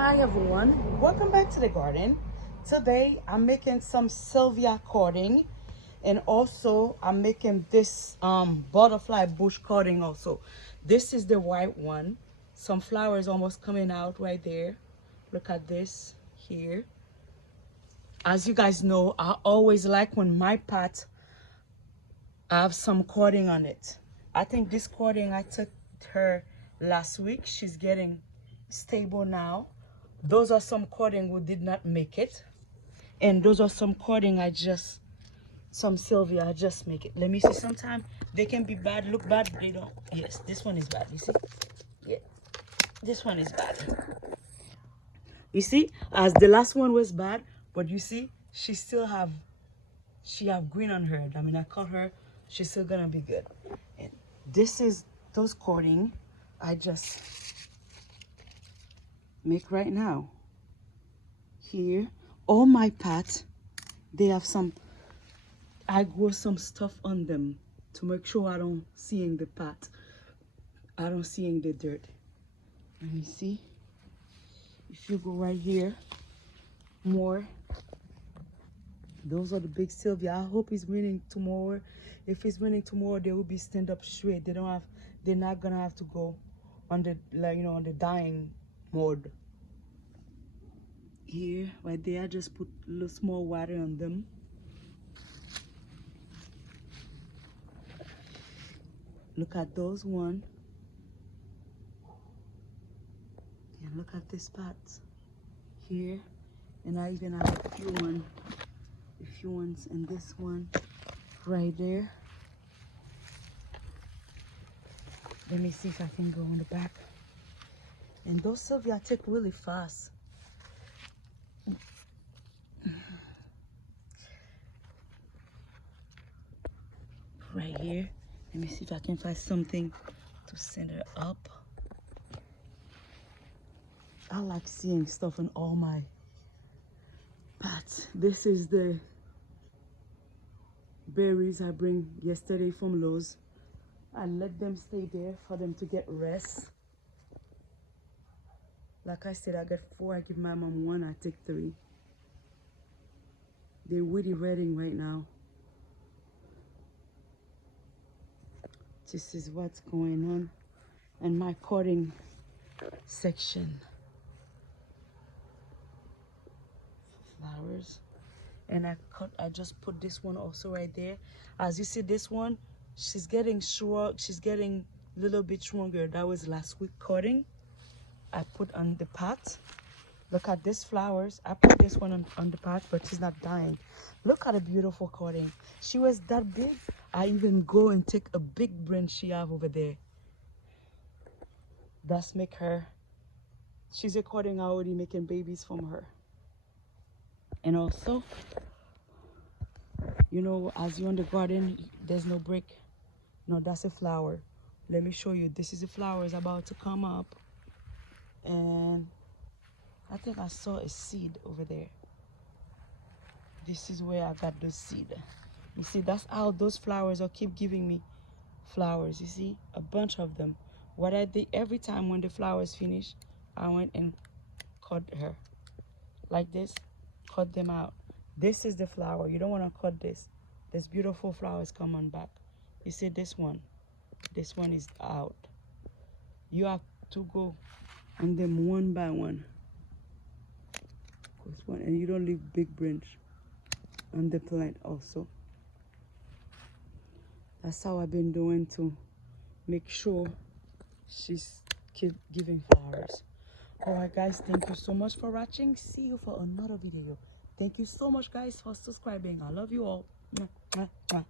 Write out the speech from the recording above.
Hi everyone, welcome back to the garden. Today I'm making some Sylvia cording, and also I'm making this butterfly bush cording also. This is the white one. Some flowers almost coming out right there. Look at this here. As you guys know, I always like when my pot have some cording on it. I think this cording I took her last week. She's getting stable now. Those are some cording who did not make it. And those are some cording some Sylvia, I just make it. Let me see, sometimes they can be bad, look bad, they don't. Yes, this one is bad, you see? Yeah, this one is bad. You see, as the last one was bad, but you see, she have green on her. I mean, I cut her, she's still gonna be good. And this is those cording I just make right now. Here, all my pots, they have I grow some stuff on them to make sure I don't seeing the pot. I don't seeing the dirt. Let me see. If you go right here, more. Those are the big Sylvia. I hope it's raining tomorrow. If it's raining tomorrow, they will be stand up straight. They're not gonna have to go on the on the dying mode. Here, right there, I just put a little small water on them. Look at those one. And look at this pot here. And I even have a few ones in this one right there. Let me see if I can go on the back. And those Sylvia take really fast. Right here. Let me see if I can find something to center up. I like seeing stuff in all my pots. This is the berries I bring yesterday from Lowe's. I let them stay there for them to get rest. Like I said, I got 4. I give my mom 1. I take 3. They're really redding right now. This is what's going on in my cording section. Flowers. And I just put this one also right there. As you see, this one, she's getting shrunk. She's getting a little bit stronger. That was last week cutting. I put on the pot. Look at these flowers. I put this one on the pot, but she's not dying. Look at the beautiful cutting. She was that big. I even go and take a big branch she have over there. That's make her. She's a cutting already making babies from her. And also, you know, as you're in the garden, there's no break. No, that's a flower. Let me show you. This is the flowers about to come up. And I think I saw a seed over there. This is where I got the seed. You see, that's how those flowers will keep giving me flowers. You see, a bunch of them. What I did every time when the flowers finish, I went and cut her. Like this, cut them out. This is the flower. You don't want to cut this. This beautiful flowers come on back. You see this one is out. You have to go on them one by one. This one, and you don't leave big branch on the plant also. That's how I've been doing to make sure she's keep giving flowers. All right, guys, thank you so much for watching. See you for another video. Thank you so much, guys, for subscribing. I love you all. Mwah, mwah, mwah.